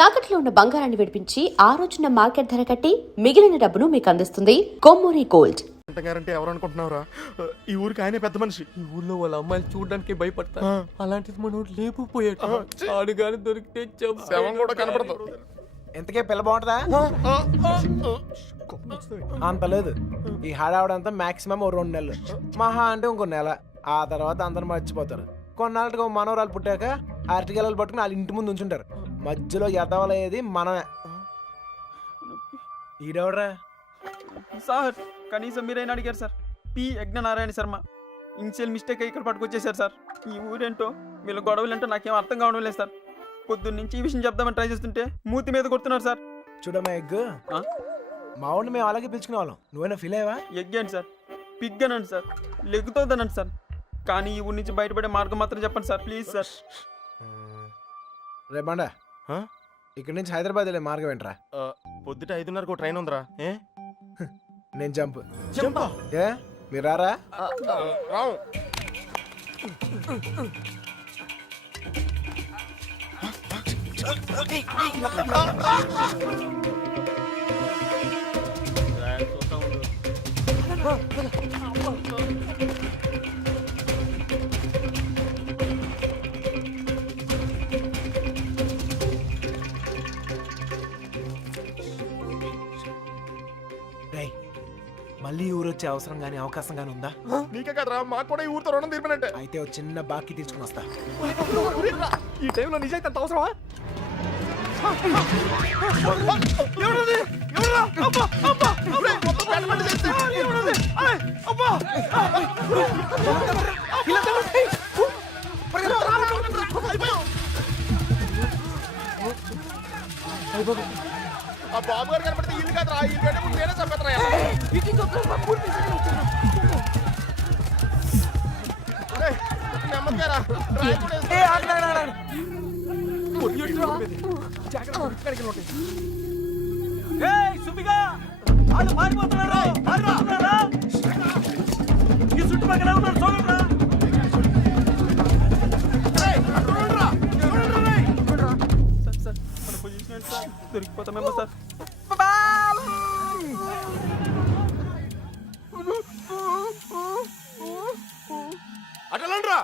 తాకట్లో ఉన్న బంగారాన్ని విడిపించి ఆ రోజున మార్కెట్ ధర కట్టి మిగిలిన డబ్బును మీకు అందిస్తుంది కొమ్మూరి గోల్డ్. అంటే ఎవరు అనుకుంటున్నావురా? ఈ ఊరికి ఆయనే పెద్ద మనిషి. ఈ ఊర్లో వాళ్ళ అమ్మాయిలు చూడడానికి భయపడతా. అలాంటిది మనోడు లేపుపోయాడు. ఆడు గాని దొరికితే శవం కూడా కనపడదు. ఎంతకే పిల్ల బాగుంటుందా? అంత లేదు. ఈ హడావుడంతా మాక్సిమం 2 నెలలు, మహా అంటే ఇంకో నెల. ఆ తర్వాత అందరు మర్చిపోతారు. కొన్నాళ్ళకి మనవరాలు పుట్టాక అరటిగెలలు పట్టుకుని వాళ్ళ ఇంటి ముందు ఉంచుంటారు. మధ్యలో ఎదవలయ్యేది మనమే. ఈడెవడరా సార్? కనీసం మీరైనా అడిగారు sir. P Yagnanarayana Sharma. Initial mistake ఇక్కడ పట్టుకొచ్చేసారు సార్. ఈ ఊరేంటో వీళ్ళ గొడవలేంటో నాకేం అర్థం కావడం లేదు సార్. పొద్దున్న నుంచి ఈ విషయం చెప్దామని ట్రై చేస్తుంటే మూతి మీద కొడుతున్నారు సార్. చూడమ్మా ఎగ్గు, మా ఊళ్ళో మేము అలాగే పిలుచుకునే వాళ్ళం. నువ్వైనా ఫీల్ అయ్యావా? ఎగ్గాను సార్, పిగ్గనండి సార్, లెగ్గుతోందనండి సార్. కానీ ఈ ఊరి నుంచి బయటపడే మార్గం మాత్రం చెప్పండి సార్, ప్లీజ్ సార్. రేపండా ఇక్కడి నుంచి హైదరాబాద్ వెళ్ళే మార్గం ఏంట్రా? పొద్దుట 5:30కు ట్రైన్ ఉందిరా. నేను జంప్. ఏ మీరు రారా? రావు. మళ్ళీ ఊరు వచ్చే అవసరం గానీ అవకాశం గానీ ఉందా? నీకే కదరా, మాకు కూడా ఈ ఊరితో రుణం తీర్పినట్టే. అయితే ఒక చిన్న బాకీ తీసుకుని వస్తా. ఈ టైంలో నిజాయితీ అంత అవసరమా? ఆ బాబు గారు కనపడితే ఇల్లు కాదురా, ఇల్లు కంటే ముందు నేనే చంపేస్తారా. నెమ్మదిగారా. దొరికిపోతామేమో సార్. అటలండ్రా.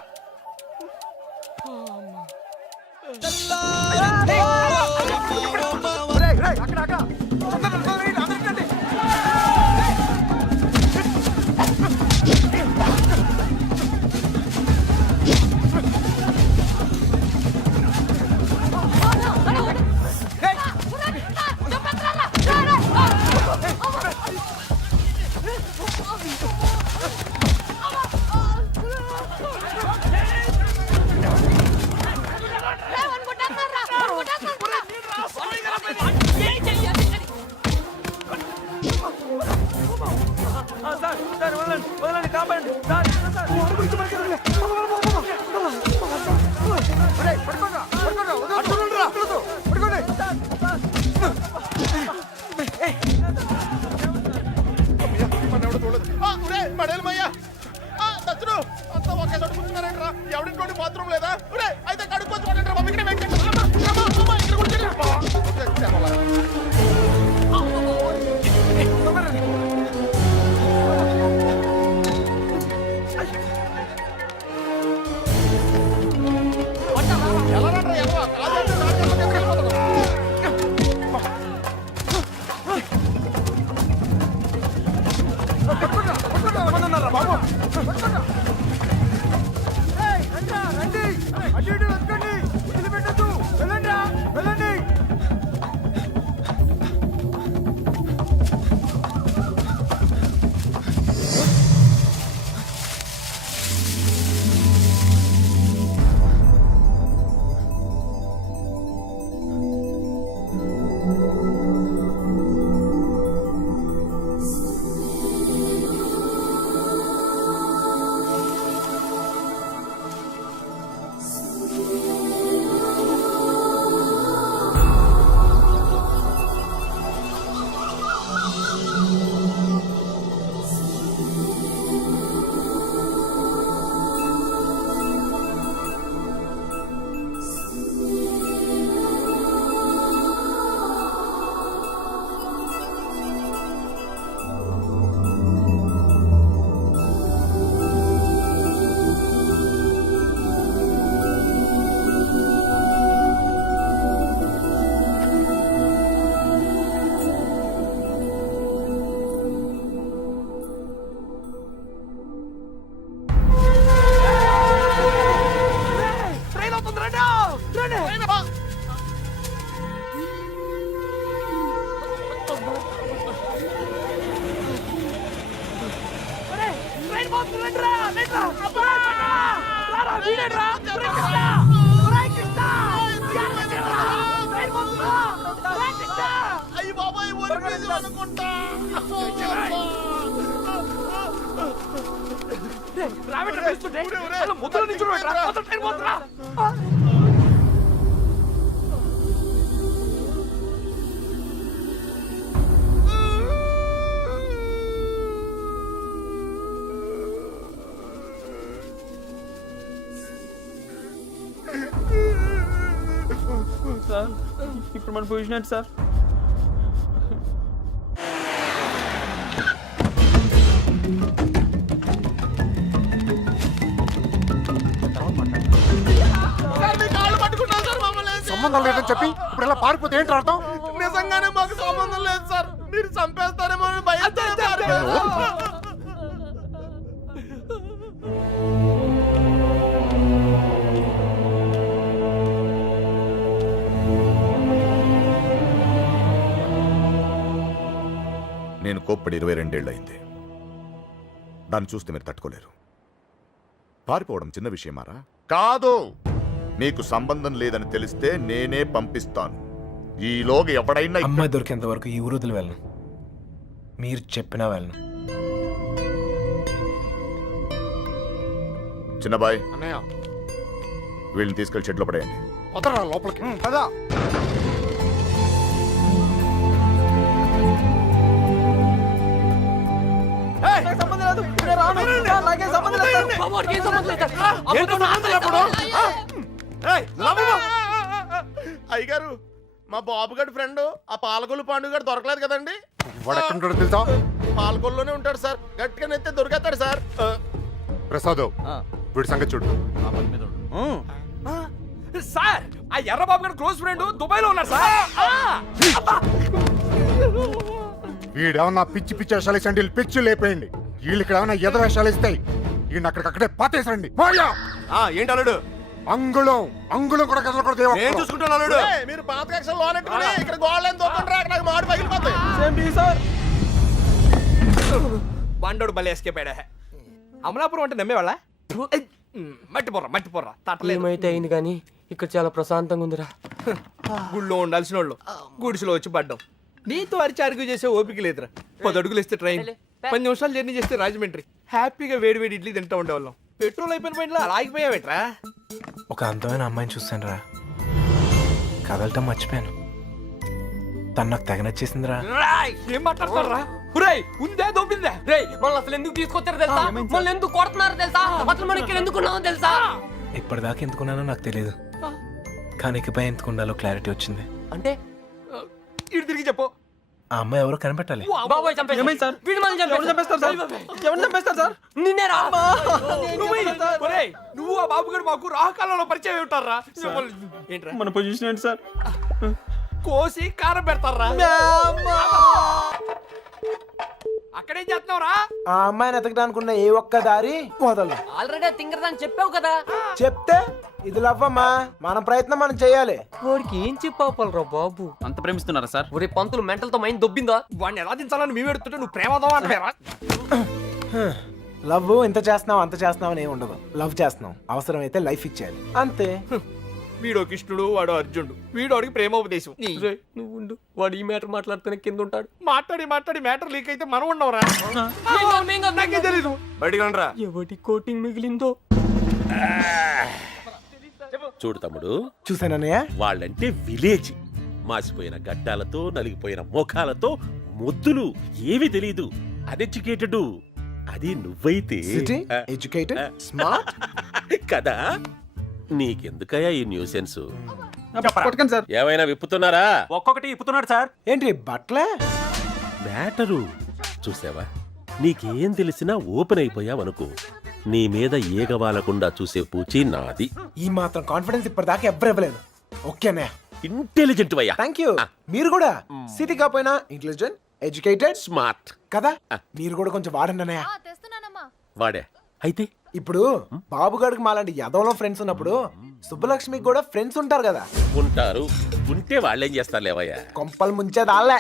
వదలండి, కాపాడండి సార్. అంతా ఒకే చోట కూర్చున్నారంటరా. ఎవరింటి బాత్రూమ్ లేదా? అయితే కడుక్కోవచ్చు. అయ్యి బాబాయ్ ఒరిపేసి అనుకుంటా. సార్ ఇప్పుడు మన పొజిషన్ ఏంటి సార్? సార్, మీ కాళ్ళు పట్టుకుంటాను సార్ మమ్మల్ని. సంబంధం లేదని చెప్పి ఇప్పుడు ఇలా పారిపోతే ఏంటి అర్థం? నిజంగానే మాకు సంబంధం లేదు సార్. మీరు చంపేస్తారేమో అని భయంతో పారిపోయాను. నేను కోప్పడి 22 ఏళ్ళయింది. దాన్ని చూస్తే మీరు తట్టుకోలేరు. పారిపోవడం చిన్న విషయమారా? కాదు. మీకు సంబంధం లేదని తెలిస్తే నేనే పంపిస్తాను. ఈలోగా ఎవడైనా అమ్మాయి దొరికేంత వరకు ఈ ఊరు వదిలి వెళ్ళను. మీరు చెప్పినా వెళ్ళను. చిన్నబాయ్, అన్నయ్య వీళ్ళని తీసుకెళ్లి షెడ్లో పడేయండి. వదరా లోపలికి కదా. నాకు సంబంధం లేదు, నేను రాను. సార్, నాకేం సంబంధం లేదు సార్. అయ్యగారు, మా బాబుగాడి ఫ్రెండ్ ఆ పాలకొల్లు పాండు గారు దొరకలేదు కదండి. వాడు ఎక్కడ ఉంటాడో తెలుసా? పాలకొల్లోనే ఉంటాడు సార్. గట్టిగా నెత్తే దొరికేస్తాడు సార్. ప్రసాద్, వీడి సంగతి చూడు. సార్ ఆ ఎర్రబాబు గారి క్లోజ్ ఫ్రెండ్ దుబాయ్ లో ఉన్నారు సార్. వీడేమన్నా పిచ్చి పిచ్చి వేషాలు ఇస్తాండి, వీళ్ళు పిచ్చి లేపేయండి. వీళ్ళు ఇక్కడ ఏమన్నా ఎద వేషాలు ఇస్తాయి. ఈయన అక్కడికక్కడే పాతేసండి. ఏంటి అల్లుడు? అంగుళం అంగుళం కూడా కదలకూడదు. నేను చూసుకుంటాను అల్లుడు. ఏయ్, మీరు పాత కక్షలు లోనెట్టుకుని ఇక్కడ గోడలేని దొక్కండి. అక్కడ నాకు మాడి పగిలిపోతాయి. Same tea sir. బండోడు భలే ఎస్కేప్ అయ్యాడా. అమలాపురం అంటే నమ్మేవాళ్ళ? మట్టిపోర్రా తట్టలేదు. ఏమైతే అయింది కానీ ఇక్కడ చాలా ప్రశాంతంగా ఉందిరా. గుళ్ళో ఉండాల్సిన వాళ్ళు గుడిసెలో వచ్చి పడ్డాం. నీతో అరిచి అరుగు చేసే ఓపిక లేదురా. 10 అడుగులు ఇస్తే ట్రైన్, 10 నిమిషాలు జర్నీ చేస్తే రాజమండ్రి. హ్యాపీగా వేడి వేడి ఇడ్లీ తింటూ ఉండేవాళ్ళం. పెట్రోల్ అయిపోయిన పైన అలా ఆగిపోయావేట్రా? ఒక అందమైన అమ్మాయిని చూస్తాను రా, కదలటం మర్చిపోయాను. తను నాకు తెగ నచ్చేసిందిరా. ఏం మాట్లాడతారా? ఉందే దొబ్బిందా? రేయ్ మనల్ని అసలు ఎందుకు తీసుకొచ్చారో తెలుసా? మనల్ని ఎందుకు కొడుతున్నారో తెలుసా? అసలు మనం ఇక్కడ ఎందుకు ఉన్నామో తెలుసా? ఇప్పటిదాకా ఎందుకున్నానో నాకు తెలియదు, కానీ ఇకపై ఎందుకు ఉండాలో క్లారిటీ వచ్చింది. అంటే ఇటు తిరిగి చెప్పు. ఆ అమ్మాయి ఎవరో కనిపెట్టాలి. బాబోయ్ చంపేశారు. ఏమైంది సార్? వీడు మనల్ని ఎవరు చంపేస్తారు సార్? ఎవరు చంపేస్తారు సార్? నిన్నేరా? ఒరేయ్, నువ్వు ఆ బాబు గారు మాకు రాహకాలంలో పరిచయం ఉంటారా? ఏంట్రా మన పొజిషన్ ఏంటి సార్? కోసి కారం పెడతారా? అక్కడేం చేస్తున్నావురా? ఆ అమ్మాయిని ఎతకడానికి ఉన్న ఏ ఒక్క దారి వదలదు. ఆల్రెడీ తింగరదాన్ని చెప్పావు కదా. చెప్తే ఇది లవ్వమ్మా, మన ప్రయత్నం మనం చేయాలి. వాడికి ఏం చెప్పాపలరా బాబు? అంత ప్రేమిస్తున్నారా సార్? ఒరే పంతులు మెంటల్ తో మైండ్ దొబ్బిందా? వాడిని ఎలా దించాలని మేము ఎడుతుంటే నువ్వు ప్రేమదో అంటారా? లవ్ ఇంత చేస్తున్నావు అంత చేస్తున్నావు అని ఏమి ఉండదు. లవ్ చేస్తున్నాం, అవసరమైతే లైఫ్ ఇచ్చేయాలి అంతే. వీడో కృష్ణుడు, వాడు అర్జునుడు. వీడోడికి ప్రేమోపదేశం. రేయ్, నువ్వు ఉండు. వాడు ఈ మ్యాటర్ మాట్లాడుతూనే కింద ఉంటాడు. మాట్లాడి మ్యాటర్ లీక్ అయితే మనం ఉండవురా. నాకే తెలీదు. ఎవటి కోటింగ్ మిగిలిందో. చూడు తమ్ముడు, చూసానన్నయ్య, వాళ్ళంటే విలేజ్. మాసిపోయిన గడ్డాలతో నలిగిపోయిన ముఖాలతో ముద్దులు, ఏమీ తెలీదు. అన్ఎడ్యుకేటెడ్. అది నువ్వైతే సిటీ ఎడ్యుకేటెడ్ స్మార్ట్ కదా. నీకెందుకయ్యా ఈ న్యూసెన్స్? కొట్టకండి సార్. ఏమైనా విప్పుతున్నారా? ఒక్కొక్కటి ఇప్పుతున్నాడు సార్. ఏంటి బట్టలే? మ్యాటరు చూసావా? నీకేం తెలిసినా ఓపెన్ అయిపోయావనుకో, నీ మీద ఏగవాలకుండా చూసే పూచి నాది. ఈ మాత్రం కాన్ఫిడెన్స్ ఇప్పటిదాకా ఎవ్వరు ఇవ్వలేదు. ఓకే అన్నయ్య, ఇంటెలిజెంట్ వయ్యా. Thank you. మీరు కూడా సిటీ కాపోయినా ఇంటెలిజెంట్ ఎడ్యుకేటెడ్ స్మార్ట్ కదా. మీరు కూడా కొంచెం వాడండి అన్నయ్య. వాడే అయితే. ఇప్పుడు బాబుగాడికి మాలాంటి యదవలో ఫ్రెండ్స్ ఉన్నప్పుడు సుబ్బలక్ష్మికి కూడా ఫ్రెండ్స్ ఉంటారు కదా. ఉంటారు. ఉంటే వాళ్ళేం చేస్తారు లేవయ్యా? కొంపలు ముంచేది వాళ్ళే.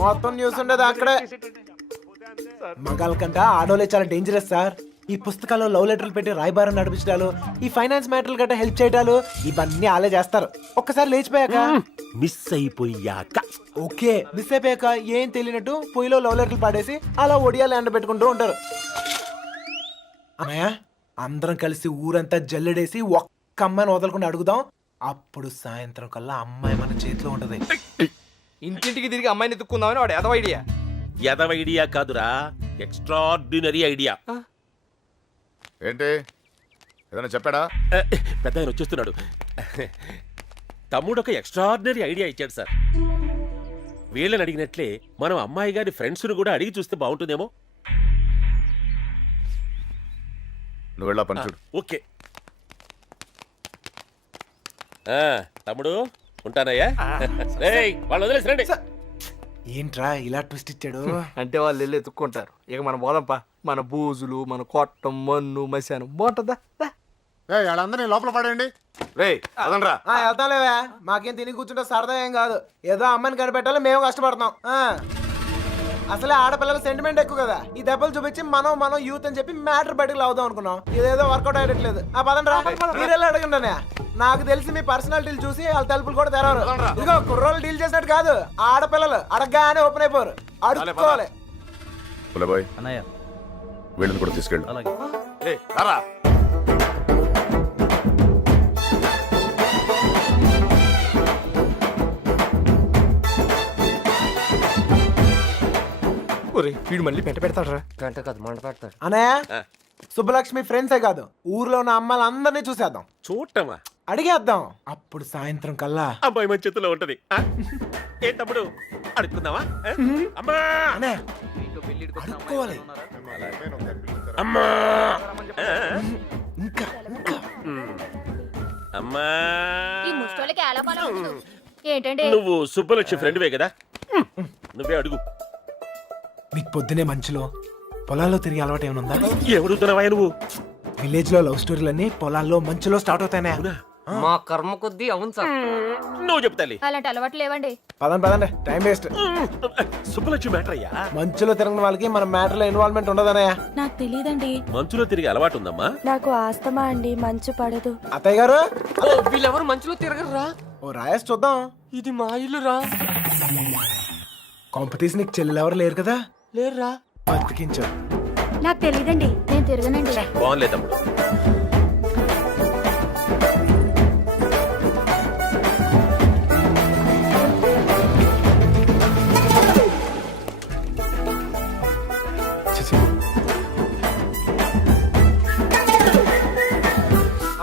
మొత్తం న్యూస్ ఉండేది అక్కడే. మగాళ్ళ కంటే ఆడోళ్ళే చాలా డేంజరస్ సార్. ఈ పుస్తకాల్లో లవ్ లెటర్లు పెట్టి రాయబారం నడిపించడాలు, ఈ ఫైనాన్స్ మ్యాటర్లు గట్రా హెల్ప్ చేయడాలు, ఇవన్నీ ఆలే చేస్తారు. ఒక్కసారి లేచిపోయాక మిస్ అయిపోయాక ఓకే, మిస్ అయిపోయాక ఏం తెలియనట్టు పొయ్యిలో లవ్ లెటర్లు పాడేసి అలా ఒడియాలు ఎండ పెట్టుకుంటూ ఉంటారు. అన్నయ్య, అందరం కలిసి ఊరంతా జల్లెడేసి ఒక్క అమ్మాయిని వదలకుండా అడుగుదాం. అప్పుడు సాయంత్రం కల్లా అమ్మాయి మన చేతిలో ఉంటది. ఇంటింటికి తిరిగి అమ్మాయిని ఎత్తుక్కుందామని వాడు ఎదవ ఐడియా. ఎదవ ఐడియా కాదురా, ఎక్స్ట్రాడినరీ ఐడియా. ఏంటి ఏదైనా చెప్పాడా? పెద్ద ఆయన వచ్చేస్తున్నాడు. తమ్ముడు ఒక ఎక్స్ట్రాడినరీ ఐడియా ఇచ్చాడు సార్. వీళ్ళని అడిగినట్లే మనం అమ్మాయి గారి ఫ్రెండ్స్ను కూడా అడిగి చూస్తే బాగుంటుందేమో. నువ్వు వెళ్ళా పని చూడు. ఓకే తమ్ముడు ఉంటానయ్యా. రేయ్, వాళ్ళు వదిలేసి రండి. ఏంట్రా ఇలా ట్విస్ట్ ఇచ్చాడు? అంటే వాళ్ళు వెళ్ళి ఎత్తుక్కుంటారు. ఇక మనం పోదాంపా. మన బూజులు, మన కొట్టం, మన్ను, మశానం బాగుంటుందా? వాళ్ళందరినీ లోపల పడేయండి. రేయ్ అదనరా. వెళ్తాంలేవా, మాకేం తిని కూర్చుంటే సరదా ఏం కాదు. ఏదో అమ్మాయిని కనిపెట్టాలి, మేము కష్టపడతాం. అసలే ఆడపిల్లల సెంటిమెంట్ ఎక్కువ కదా. ఈ దెబ్బలు చూపించి మనం యూత్ అని చెప్పి మ్యాటర్ బయటకు లావుదాం అనుకున్నాం. ఇదేదో వర్కౌట్ అయ్యట్లేదు. పదండి రా, మీరెళ్ళి అడగండి. నాకు తెలిసి మీ పర్సనాలిటీలు చూసి వాళ్ళ తలుపులు కూడా తెరవరు. ఇదిగో కుర్రోళ్ళు డీల్ చేసినట్టు కాదు, ఆడపిల్లలు అడగగానే ఓపెన్ అయిపోరు. అడుక్కోవాలి. పులబాయ్ వీళ్ళని కూడా తీసుకెళ్ళు. వీడు మళ్ళీ పెంట పెడతాడరా. గంట కాదు మంట పెడతాడు. అన్నయ్య, సుబ్బలక్ష్మి ఫ్రెండ్సే కాదు, ఊర్లో ఉన్న అమ్మాయిలందరినీ చూసేద్దాం, చూడటమా? అడిగేద్దాం. అప్పుడు సాయంత్రం కల్లా అబ్బాయి మన చేతిలో ఉంటది. ఏ తమ్ముడు అడుగుతుందావా? అమ్మా అన్నయ్య అడుక్కోవాలి. అమ్మా ఇంకా ఇంకా అమ్మా. ఈ ముష్టోళ్ళకి ఎలా పని ఉండదు. ఏంటండి నువ్వు సుబ్బలక్ష్మి ఫ్రెండ్వే కదా, నువ్వే అడుగు. మీకు పొద్దునే మంచులో పొలాల్లో తిరిగి అలవాటు ఏమైనా ఉందా? ఎవడుతున్నావా నువ్వు? విలేజ్ లో లవ్ స్టోరీలన్నీ పొలాల్లో మంచులో స్టార్ట్ అవుతానే. మా కర్మ కొద్దీ అవును సార్. నువ్వు చెప్తాలి. అలాంటి అలవాటు లేవండి. పదండి, టైం వేస్ట్. సుబ్బలక్ష్మి మ్యాటర్ అయ్యా. మంచులో తిరిగిన వాళ్ళకి మన మ్యాటర్ లో ఇన్వాల్వ్మెంట్ ఉండదన్నయ్య. నాకు తెలియదండి. మంచులో తిరిగి అలవాటు ఉందమ్మా. నాకు ఆస్తమా అండి, మంచు పడదు. అత్తయ్య గారు, వీళ్ళెవరు మంచులో తిరగరురా. ఓ రాయేసి చూద్దాం. ఇది మా ఇల్లురా. కాంపిటీషన్ నీకు చెల్లెలు ఎవరు లేరు కదా? లేరురా. బతికించు. నాకు తెలియదండి, నేను తిరగనండి. బాగుంది తమ్ముడు.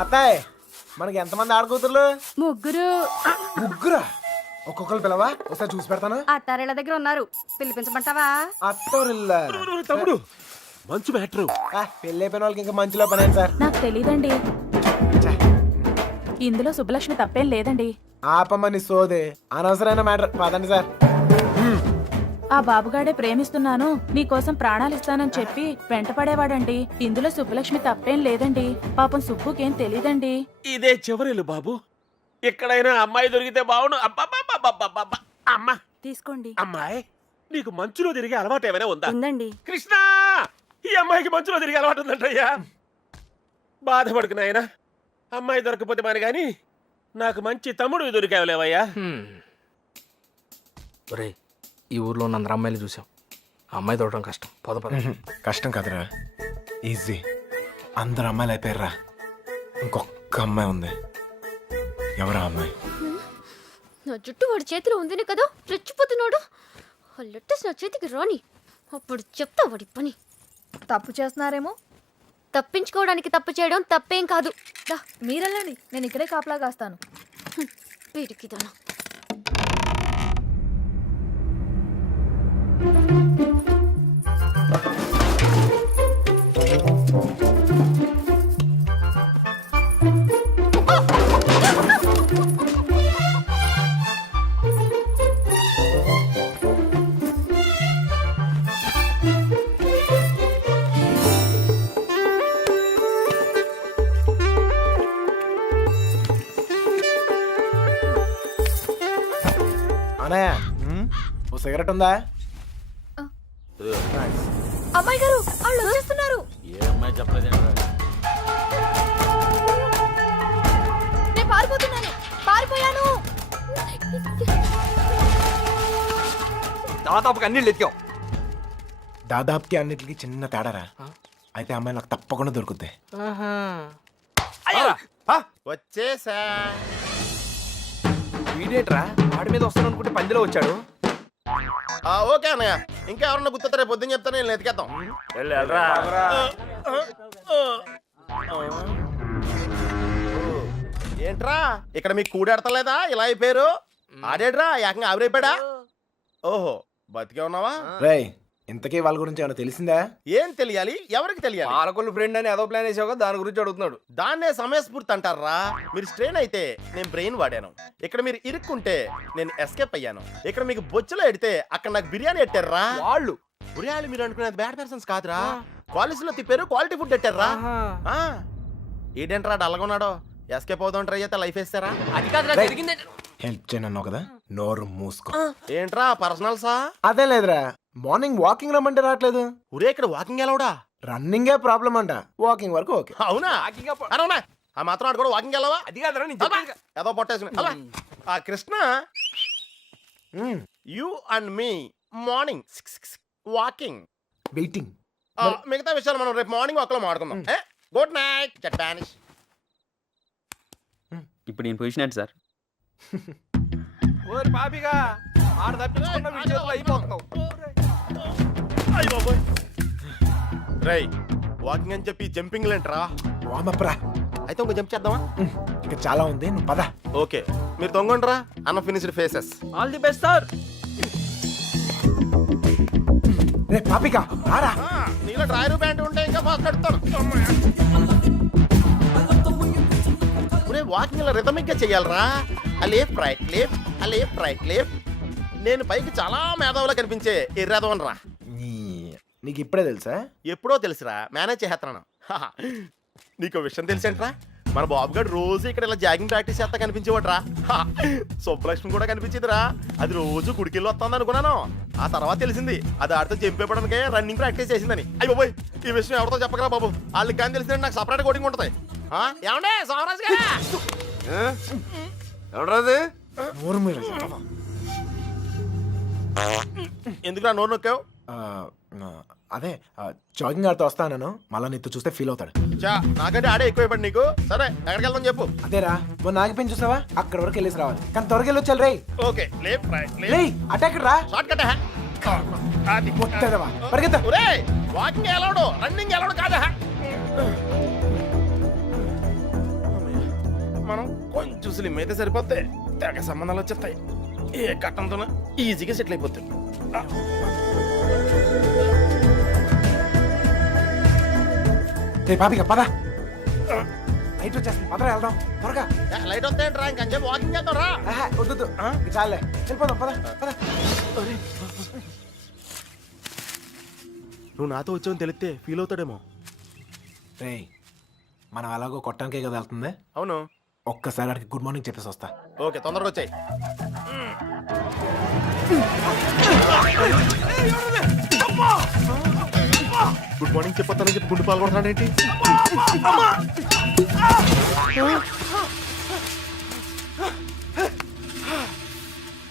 అత్తాయ్, మనకి ఎంతమంది ఆడకూతుర్లు? ముగ్గురా? ఒక్కొక్కరు పిలవా, ఒకసారి చూసి పెడతాను. అత్తారేళ్ళ దగ్గర ఉన్నారు, పిలిపించమంటావా? అత్తోరిల్లా తమ్ముడు మంచు మ్యాటర్. పెళ్ళి అయిపోయిన వాళ్ళకి ఇంకా మంచిలో పని సార్. నాకు తెలియదండి. ఇందులో సుబ్బలక్ష్మి తప్పేం లేదండి. ఆపమ్మని సోదే, అనవసరమైన మ్యాటర్. పదండి సార్. ఆ బాబుగాడే ప్రేమిస్తున్నాను, నీకోసం ప్రాణాలు ఇస్తానని చెప్పి వెంటపడేవాడండి. ఇందులో సుబ్బలక్ష్మి తప్పేం లేదండి. పాపం సుబ్బుకేం తెలీదండి. ఇదే చివరిలు బాబు. ఎక్కడైనా అమ్మాయి దొరికితే బావును. అబ్బా అమ్మా తీసుకోండి. అమ్మాయి, నీకు మంచులో తిరిగే అలవాటు ఏమైనా ఉందా? ఉందండి. కృష్ణ, ఈ అమ్మాయికి మంచులో తిరిగే అలవాటు ఉందంటయ్యా. బాధపడుకు నాయనా, అమ్మాయి దొరకపోతే మరి గాని నాకు మంచి తమ్ముడు దొరికావులేవయ్యా. ఒరే, ఈ ఊర్లో ఉన్న అందరు అమ్మాయిలు చూసాం. అమ్మాయి దొరకడం కష్టం. పద. కష్టం కాదురా, ఈజీ. అందరు అమ్మాయిలు అయిపోయారా, ఇంకొక అమ్మాయి ఉంది. ఎవరా అమ్మాయి? నా జుట్టు వాడి చేతిలో ఉందిని కదా రెచ్చిపోతున్నాడు. ఆ లెటర్స్ నా చేతికి రాని, అప్పుడు చెప్తా వాడి పని. తప్పు చేస్తున్నారేమో. తప్పించుకోవడానికి తప్పు చేయడం తప్పేం కాదు. మీరెళ్ళండి, నేను ఇక్కడే కాపలా కాస్తాను. వీడికిదానా. అనయ్య, ఓ సిగరెట్ ఉందా? అమ్మాయి గారు, వాళ్ళు వచ్చేస్తున్నారు. నేను పారిపోతున్నాను, పారిపోయాను. దాదాపుగా అన్ని ఎత్తాం. దాదాపుకి అన్నిటికి చిన్న తేడారా. అయితే అమ్మాయి నాకు తప్పకుండా దొరుకుద్ది. వచ్చేసా. వీడేట్రా వాడి మీద వస్తాను అనుకుంటే పందిలో వచ్చాడు. ఓకే అన్నయ్య, ఇంకా ఎవరన్నా గుర్తొస్తే రేపు పొద్దున్న చెప్తాను, నేను ఎతికేద్దాం. ఏంట్రా ఇక్కడ మీకు కూడెడతలేదా? ఇలా అయిపోయారు. ఆడేడ్రా ఏకంగా ఆవిరైపోయాడా? ఓహో బతికే ఉన్నావా? రేయ్, ఇంతకీ వాళ్ళ గురించి ఏమైనా తెలిసిందా? ఏం తెలియాలి? ఎవరికి తెలియాలి? పాలకొల్లు ఫ్రెండ్ అని ఏదో ప్లాన్ వేసావు కదా, దాని గురించి అడుగుతున్నాడు. దాన్నే సమయస్ఫూర్తి అంటారా? మీరు స్ట్రెయిన్ అయితే నేను బ్రెయిన్ వాడాను. ఇక్కడ మీరు ఇరుక్కుంటే నేను ఎస్కేప్ అయ్యాను. ఇక్కడ మీకు బొచ్చులో ఎడితే అక్కడ నాకు బిర్యానీ ఎట్టారా? వాళ్ళు బిర్యానీ మీరు అనుకునేది బ్యాడ్ పర్సన్స్ కాదురా, కాలేజీలో తిప్పారు, క్వాలిటీ ఫుడ్ ఎట్టారా? ఏంటంటారా డల్గొన్నాడో? ఎస్కేప్ అవుతాం ట్రై చేస్తే లైఫ్ వేస్తారా? అది కాదురా జరిగింది. హెల్ప్ చేయను కదా, నోరు మూసుకో. ఏంట్రా పర్సనల్సా? అదే లేదురా, మార్నింగ్ వాకింగ్ రమ్మంటే రావట్లేదు. ఒరే ఇక్కడ వాకింగ్ ఎలవడా? రన్నింగే ప్రాబ్లం అంట, వాకింగ్ వరకు ఓకే. అవునా? అవునా? ఆ మాత్రం ఆడు కూడా వాకింగ్ వెళ్ళవా? అది కాదురా నేను చెప్పేది. ఏదో పొట్టేసుకుని అలా. ఆ Krishna, you and me morning walking. Waiting. మిగతా విషయాలు మనం రేపు మార్నింగ్ వాక్లో మాట్లాడుకుందాం. Good night Japanese. ఇప్పుడు నేను పొజిషన్ ఏంటి సార్? ఓరి పాపిగా ఆడ తప్పించుకున్న వీడి చేతిలో అయిపోతావు. రేయ్ వాకింగ్ అని చెప్పి జంపింగ్ లేంట్రా. వామప్రా. అయితే ఇంకో జంప్ చేద్దామా? ఇంకా చాలా ఉంది, నువ్వు పద. ఓకే మీరు తొంగండ్రా. Unfinished faces. All the best sir. రే పాపిక రారా. నీలో డ్రాయరు ప్యాంట్ ఉంటే ఇంకా ఫాస్ట్ కడతాను. వాకింగ్ ఇలా రిథమిక్ గా చెయ్యాలరా. Left right left, left right left. నేను పైకి చాలా మేధావులా కనిపించే ఎర్రదవన్ రా. నీకు ఇప్పుడే తెలుసా? ఎప్పుడో తెలుసురా, మేనేజ్ చేస్తున్నాను. నీకు విషయం తెలిసేంట్రా, మన బాబు గారు రోజు ఇక్కడ ఇలా జాగింగ్ ప్రాక్టీస్ చేస్తా కనిపించేవాడ్రా. సుబ్బలక్ష్మి కూడా కనిపించేదిరా. అది రోజు గుడికెళ్ళి వస్తుంది అనుకున్నాను. ఆ తర్వాత తెలిసింది అది ఆడితో జంపేపడానికే రన్నింగ్ ప్రాక్టీస్ చేసిందని. అయ్యి బాబోయ్, ఈ విషయం ఎవరితో చెప్పగలరా బాబు? వాళ్ళకి కానీ తెలిసిందంటే నాకు సపరేట్ కోటింగ్ ఉంటుంది. ఏమండే సోమరాజు గారా? ఎవడరాది? నోరు మీద. ఎందుకు నోరు నొక్కావు? అదే జాగింగ్ ఆడుతూ వస్తాను, మళ్ళీ నీతో చూస్తే ఫీల్ అవుతాడు. నాకంటే ఆడే ఎక్కువైపోయి నీకు. సరే ఎక్కడికి వెళ్దాం చెప్పు. అదేరా మొన్న ఆగిపోయి చూసావా, అక్కడ వరకు వెళ్ళేసి రావాలి. కానీ త్వరగా వెళ్ళొచ్చాలి. రే ఓకే లేఫ్ట్ రైట్ రే అటాక్ రా. Short cut. పరిగెత్తా. వాకింగ్ ఎలవడు, రన్నింగ్ ఎలవడు కాదా? మనం కొంచెం స్లిమ్ అయితే సరిపోతే తెగ సంబంధాలు వచ్చేస్తాయి. ఏ కట్టంతో ఈజీగా సెటిల్ అయిపోతాయి. రే పాపిక పద. లైట్ వచ్చేస్తుంది, పదరా వెళ్దాం త్వరగా. లైట్ వస్తే రా, ఇంకంచెం వాకింగ్ చేద్దాం రా. వద్దు చాలే, వెళ్ళిపోదాం పద పద. నువ్వు నాతో వచ్చావని తెలిస్తే ఫీల్ అవుతాడేమో. రే మనం అలాగో కొట్టడానికే కదా వెళ్తుంది. అవును. ఒక్కసారి అడిగి గుడ్ మార్నింగ్ చెప్పేసి వస్తా. ఓకే తొందరగా వచ్చాయి. గుడ్ మార్నింగ్ చెప్పొస్తానని చెప్పి గుండు పాల్గొంటాడేంటి?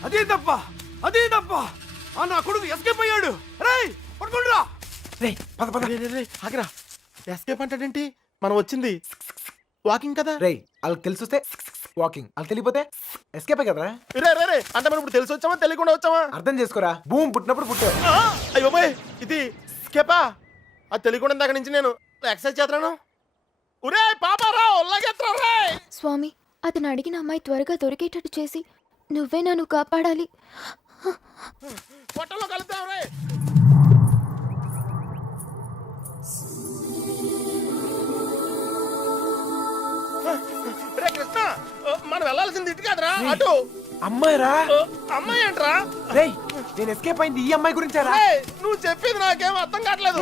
అదే తప్ప నా కొడుకు ఎస్కేప్ అయ్యాడు. రేయ్ పట్టుకోండిరా. రే పద పద. ఆగిరా, ఎస్కేప్ అంటాడేంటి? మనం వచ్చింది వాకింగ్ కదా. రే వాళ్ళకి తెలిసి వస్తే వాకింగ్, వాళ్ళకి తెలియపోతే ఎస్కేప్ కదరా. రే రే రే అంటే మనం ఇప్పుడు తెలిసి వచ్చామా తెలియకుండా వచ్చామా? అర్థం చేసుకోరా, భూమి పుట్టినప్పుడు పుట్టావు. అయ్యో బాయ్, ఇది స్కేపా? అది తెలియకుండా ఇందాక నుంచి నేను ఎక్సర్సైజ్ చేస్తున్నాను. ఒరే పాపారా ఒళ్ళగెత్తరా రే. స్వామి, అతను అడిగిన అమ్మాయి త్వరగా దొరికేటట్టు చేసి నువ్వే నన్ను కాపాడాలి. పొట్టలో కలుద్దాం రే. రే కృష్ణ, మనం వెళ్ళాల్సింది ఇటు కాదురా, అటు. అమ్మాయి రా. అమ్మాయి ఏంట్రా? రే నేను ఎస్కేప్ అయింది ఈ అమ్మాయి గురించారా? నువ్వు చెప్పేది నాకేం అర్థం కావట్లేదు.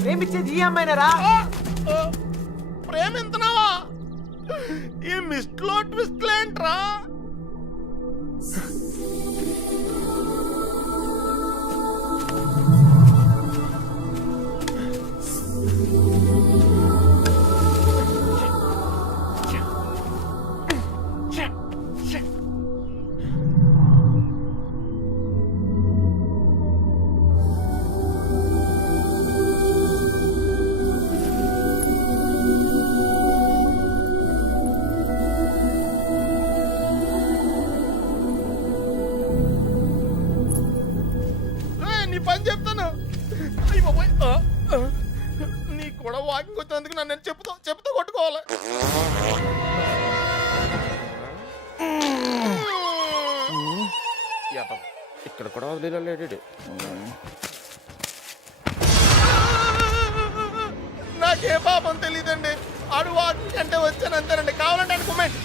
ప్రేమించేది ఈ అమ్మాయినారా? ప్రేమింతున్నావా? ఈ మిస్ట్లో ట్విస్ట్ ఏంట్రా? పని చెప్తాను. అయ్య బాబోయ్. నీకు కూడా వాకింగ్ వచ్చినందుకు నన్ను నేను చెప్పుతో కొట్టుకోవాలి. ఇక్కడ కూడా వదిలేడు. నాకే పాపం తెలియదండి. ఆడు వాకింగ్ అంటే వచ్చాను అంతేనండి. కావాలంటే అనుకోమేంటి.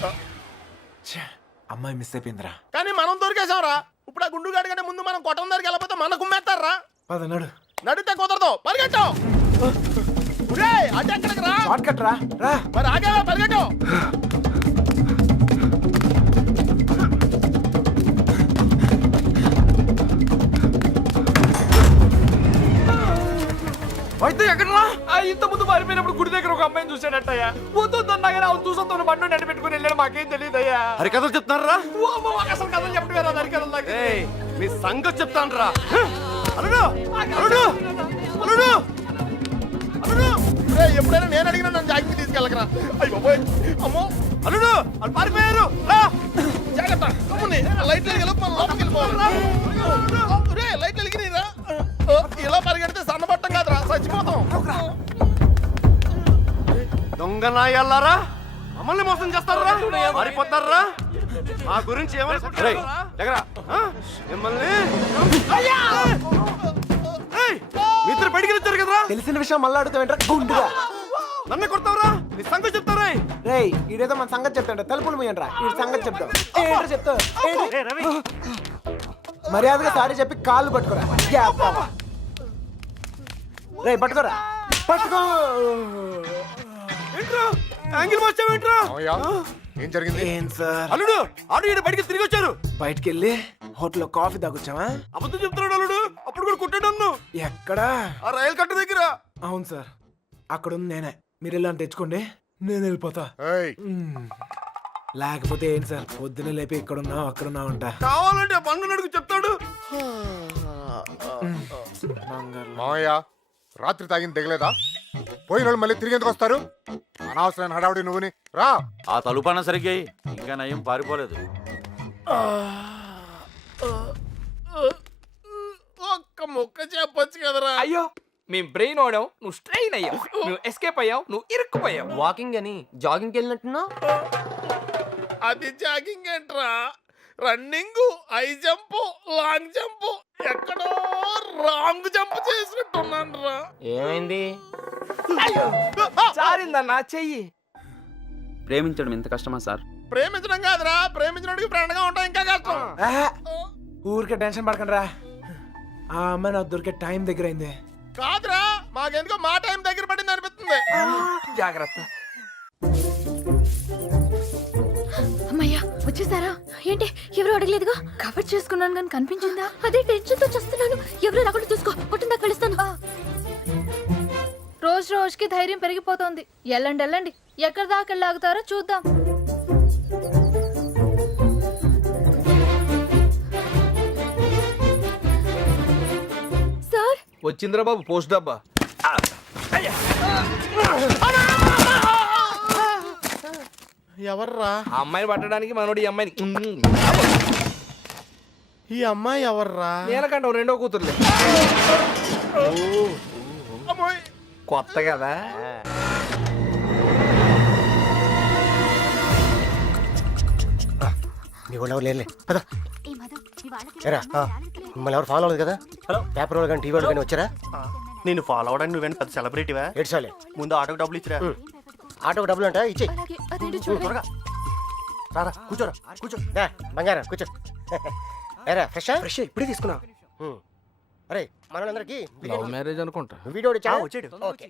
అమ్మాయి మిస్ అయిపోయిందిరా. కానీ మనం దొరికేసాంరా. ఇప్పుడు ఆ గుండుగాడి కంటే ముందు మనం కొట్టం దగ్గరికి వెళ్ళకపోతే మన కుమ్మేస్తారా? పదన్నాడు నడితే కుదరదు. పరిగెట్టావు అటు ఎక్కడికి రా. షార్ట్ కట్ రా. రా మరి ఆగేవా? పరిగెట్టావు. అయితే ఎక్కడరా? ఇంత ముందు పారిపోయినప్పుడు గుడి దగ్గర ఒక అమ్మాయిని చూసాడట్టయ్యా. వద్దొద్దన్నాగానే అవును చూసొద్దు బండి నడి పెట్టుకుని వెళ్ళాడు. మాకేం తెలియదయ్యా. హరికథలు చెప్తున్నారా? అసలు కథలు చెప్పడం రాదు. హరికథలు నాకు మీ సంగతి చెప్తాను రా. ఎప్పుడైనా నేను అడిగినా నన్ను జాగ్రత్త తీసుకెళ్ళకరా. అయ్యి బాబోయ్. అమ్మో అల్లుడు వాళ్ళు పారిపోయారు. జాగ్రత్త. అమ్ముని లైట్ లోపలికి వెళ్ళిపోవాలి. లైట్ వెలిగిరా. ఇలా పరిగెడితే సన్నబట్టం కాదురా, చచ్చిపోతాం. దొంగ నాయల్లారా, మమ్మల్ని మోసం చేస్తారా? మారిపోతారా? మా గురించి ఏమనుకుంటారా? మిమ్మల్ని మీ ఇద్దరు బయటికి వచ్చారు కదరా. తెలిసిన విషయం మళ్ళీ అడుగుతావేంట్రా గుండుగా. నన్ను కొడతావరా? మీ సంగతి చెప్తారా? రేయ్ ఈడేదో మన సంగతి చెప్తాడు. తలుపులు మూయండిరా. ఈ సంగతి చెప్తాం. ఏంట్రా చెప్తావు? మర్యాదగా సారీ చెప్పి కాళ్ళు పట్టుకోరా. రేయ్ పట్టుకోరా. పట్టుకో. ఏంట్రా యాంగిల్ మార్చావేంట్రా? ఏం జరిగింది? ఏం సార్? అల్లుడు ఆడు ఈడ బయటికి తిరిగి వచ్చారు. బయటికి వెళ్ళి హోటల్లో కాఫీ తాగొచ్చావా? అబద్ధం చెప్తున్నాడు అల్లుడు. అప్పుడు కూడా కొట్టాడు నన్ను. ఎక్కడా? ఆ రైలు కట్ట దగ్గర. అవును సార్, అక్కడ ఉంది నేనే. మీరు వెళ్ళని తెచ్చుకోండి, నేను వెళ్ళిపోతా. ఏయ్, లేకపోతే ఏంటి సార్, పొద్దున లేపి ఇక్కడున్నావు అక్కడున్నావు అంట. కావాలంటే బండు నడుగు చెప్తాడు. మావయ్య రాత్రి తాగింది దిగలేదా? పోయిన వాళ్ళు మళ్ళీ తిరిగి ఎందుకు వస్తారు? అనవసరమైన హడావుడి నువ్వుని రా. ఆ తలుపన్న సరిగ్గా ఇంకా నయం పారిపోలేదు. ఒక్క ముక్క చెప్పొచ్చు కదరా. అయ్యో మేము బ్రెయిన్ ఓడావు, నువ్వు స్ట్రెయిన్ అయ్యావు. నువ్వు ఎస్కేప్ అయ్యావు, నువ్వు ఇరుక్కుపోయావు. వాకింగ్ అని జాగింగ్కి వెళ్ళినట్టున్నావు. అది జాగింగ్ ఏంట్రా? Running, high jump, long jump, ఎక్కడో రాంగ్ జంప్ చేసినట్టున్నాను రా. ఏమైంది? సారిందన్నా చెయ్యి. ప్రేమించడం ఎంత కష్టమా సార్? ప్రేమించడం కాదురా, ప్రేమించినోడికి ఫ్రెండ్ గా ఉంటాం ఇంకా కష్టం. ఊరికే టెన్షన్ పడకండి రా. ఆ అమ్మాయి నాకు దొరికే టైం దగ్గర అయింది. కాదురా, మాకెందుకో మా టైం దగ్గర పడింది అనిపిస్తుంది. జాగ్రత్త. అమ్మయ్యా వచ్చేసారా? ఏంటి ఎవరు అడగలేదుగా? కవర్ చేసుకున్నాను కానీ కనిపించిందా? అదే టెన్షన్ తో చేస్తున్నాను. ఎవరు రాకుండా చూసుకో, కొట్టిందా కలుస్తాను. రోజు రోజుకి ధైర్యం పెరిగిపోతోంది. వెళ్ళండి వెళ్ళండి, ఎక్కడి దాకా వెళ్ళాగుతారో చూద్దాం. సార్ వచ్చిందిరా బాబు పోస్ట్ డబ్బా. ఎవర్రా ఆ అమ్మాయిని పట్టడానికి మనోడు ఈ అమ్మాయిని. ఈ అమ్మాయి ఎవర్రా? నేనకంట రెండో కూతురులే. అమ్మాయి కొత్త కదా. మీ వాళ్ళు ఎవరు లేరులే. పద. ఏరా, మిమ్మల్ని ఎవరు ఫాలో అవ్వదు కదా? హలో, పేపర్ వాళ్ళు కానీ టీవీ వాళ్ళు కానీ వచ్చారా? నేను ఫాలో అవడానికి నువ్వేనా పెద్ద సెలబ్రిటీవా? ఏడ్చాలే. ముందు ఆటోకి డబ్బులు ఇచ్చిరా. ఆటోకి డబ్బులు అంటే ఇచ్చే. అలాగే అదేంటో చూడండి. త్వరగా రారా, కూర్చోరా, కూర్చో. బంగారం కూర్చో. ఏరా ఫ్రెష్ ఫ్రెష్ ఇప్పుడే తీసుకున్నా. అరే మనోళ్ళందరికీ లవ్ మ్యారేజ్ అనుకుంటా. వీడియో వచ్చాడు. ఓకే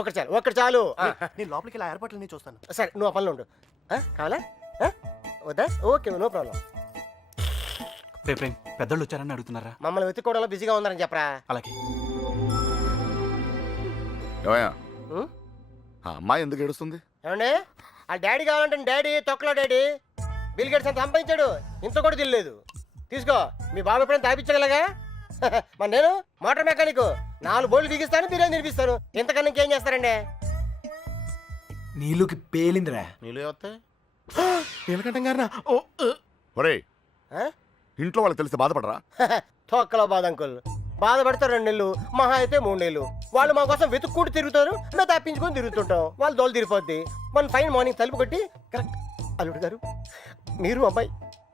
ఒకటి చాలు, ఒకటి చాలు. నేను లోపలికి ఇలా ఏర్పాట్లు నేను చూస్తాను. సరే నువ్వు ఆ పనిలో ఉండు. కావాలా వద్దా? Okay no problem. పెద్దోళ్ళు వచ్చారని అడుగుతున్నారా? మమ్మల్ని వెతుక్కోవడంలో బిజీగా ఉన్నారని చెప్పరా. అలాగే. ఆ అమ్మాయి ఎందుకు ఏడుస్తుంది? ఏమండి ఆ డాడీ కావాలంటే డాడీ తొక్కలో డాడీ బిల్ గేట్స్ అంత సంపాదించాడు, ఇంత కూడా తెలియలేదు. తీసుకో, మీ బాబు ఎప్పుడైనా తాపించగలగా? మరి నేను మోటార్ మెకానిక్, 4 బోర్లు దిగిస్తాను, బిర్యానీ తినిపిస్తాను. ఇంతకన్నా ఇంకేం చేస్తారండి? నీళ్ళకి పేలిందిరా. నీళ్ళు వస్తాయి. నీలకంఠం గారినా? ఒరేయ్, ఇంట్లో వాళ్ళకి తెలిస్తే బాధపడరా? తొక్కలో బాధ అంకుల్. బాధపడతారు 2 నెలలు, మహా అయితే 3 నెలలు. వాళ్ళు మా కోసం వెతుక్కుంటూ తిరుగుతారు, మేము తప్పించుకొని తిరుగుతుంటాం. వాళ్ళు దోలు తిరిగిపోద్ది. మన ఫైన్ మార్నింగ్ తలుపు కొట్టి కరెక్ట్ అల్లుడు గారు మీరు అమ్మాయి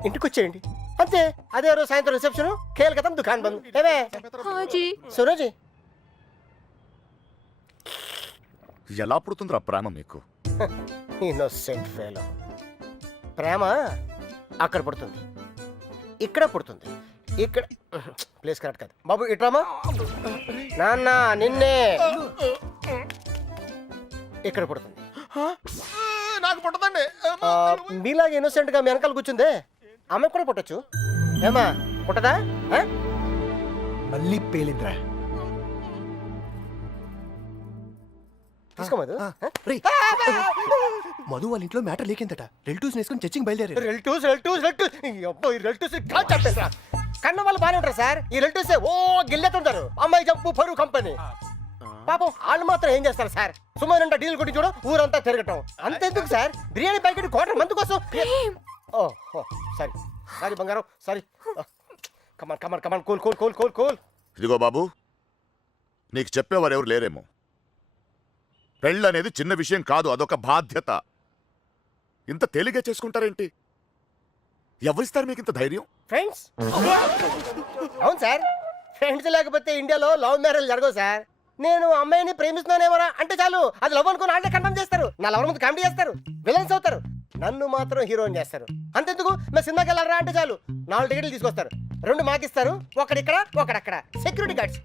ఇంటికి వచ్చేయండి అంతే. అదే రోజు సాయంత్రం రిసెప్షన్, కేల్కతం దుకాన్ బంద్. ఏమే హాజీ సురోజీ ఎలా పుడుతుందిరా ప్రేమ మీకు? Innocent fellow. ప్రేమ అక్కడ పుడుతుంది, ఇక్కడ పుడుతుంది. ఇక్కడ ప్లేస్ కరెక్ట్ కాదు బాబు. ఇట్రామా నాన్న నిన్నే ఇక్కడ పుడుతుంది. నాకు పుట్టదండి. మీలాగా ఇన్నోసెంట్ గా మీ వెనకాల కూర్చుందే ఆమె కూడా పుట్టచ్చు. ఏమా పుట్టదా? ఆ? మళ్ళీ పేలింద్రా. తీసుకో మధు. మధు వాళ్ళ ఇంట్లో మ్యాటర్ లేకిందట. రిలేటివ్స్ వేసుకొని చర్చింగ్ బయలుదేరారు. రిలేటివ్స్ కన్న వాళ్ళు బాగానే ఉంటారు సార్. ఈ రిలేటివ్స్ ఓ గిల్లెతుంటారు. అమ్మాయి జంపు పరువు కంపెనీ. పాపం వాళ్ళు మాత్రం ఏం చేస్తారు సార్? సుమారు డీల్ కొట్టి చూడ ఊరంతా తిరగటం. అంతెందుకు sir, biryani packet quarter month కోసం. ఓ సారీ సారీ బంగారం sorry. Come on come on come on cool cool cool cool cool. ఇదిగో బాబు, నీకు చెప్పేవారు ఎవరు లేరేమో. పెళ్ళనేది చిన్న విషయం కాదు, అదొక బాధ్యత. ఇంత తేలిగ్గా చేసుకుంటారేంటి? ఎవరిస్తారు మీకు ఇంత ధైర్యం? ఫ్రెండ్స్. అవును సార్, ఫ్రెండ్స్ లేకపోతే ఇండియాలో లవ్ మ్యారేజ్ జరగవు సార్. నేను అమ్మాయిని ప్రేమిస్తున్నానేమరా అంటే చాలు, అది లవ్ అనుకుని అంటే కన్ఫర్మ్ చేస్తారు. నా లవర్ ముందు కామెడీ చేస్తారు, విలన్స్ అవుతారు. నన్ను మాత్రం హీరోయిన్ చేస్తారు. అంతెందుకు మేము సినిమాకి వెళ్ళారా అంటే చాలు 4 టికెట్లు తీసుకొస్తారు. 2 మాకిస్తారు, ఒకడిక్కడ ఒకడక్కడ. Security guards.